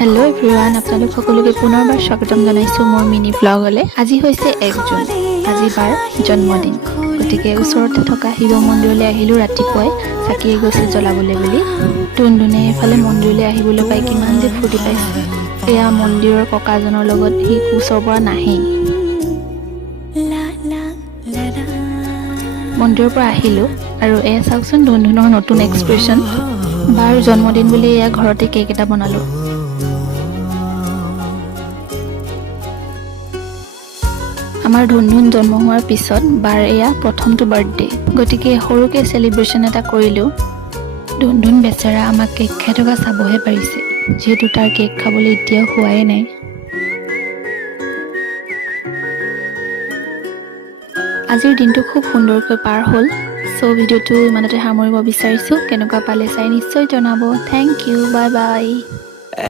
Hello' everyone, আপোনালোক সকলোকে পুনৰবাৰ স্বাগতম জনাইছোঁ মোৰ মিনি ব্লগলৈ। আজি হৈছে 1 জুন, আজি বাৰ জন্মদিন। গতিকে ওচৰতে থকা শিৱ মন্দিৰলৈ আহিলোঁ ৰাতিপুৱাই চাকি এগছি জ্বলাবলৈ বুলি। টুনটুনে এইফালে মন্দিৰলৈ আহিবলৈ পাই কিমান যে ফূৰ্তি পাইছে। এয়া মন্দিৰৰ ককাজনৰ লগত সি ওচৰৰ পৰা নাহেই। মন্দিৰৰ পৰা আহিলোঁ আৰু এয়া চাওকচোন টুনটুনৰ নতুন এক্সপ্ৰেশ্যন। বাৰ জন্মদিন বুলি এয়া ঘৰতে কেক এটা বনালোঁ। আমাৰ ধুনধুন জন্ম হোৱাৰ পিছত বাৰ এয়া প্ৰথমটো বাৰ্থডে, গতিকে সৰুকৈ চেলিব্ৰেশ্যন এটা কৰিলোঁ। ধুনধুন বেচেৰা আমাক কেক খাই থকা চাবহে পাৰিছে, যিহেতু তাৰ কেক খাবলৈ এতিয়াও হোৱাই নাই। আজিৰ দিনটো খুব সুন্দৰকৈ পাৰ হ'ল। চ' ভিডিঅ'টো ইমানতে সামৰিব বিচাৰিছোঁ। কেনেকুৱা পালে চাই নিশ্চয় জনাব। Thank you, bye by.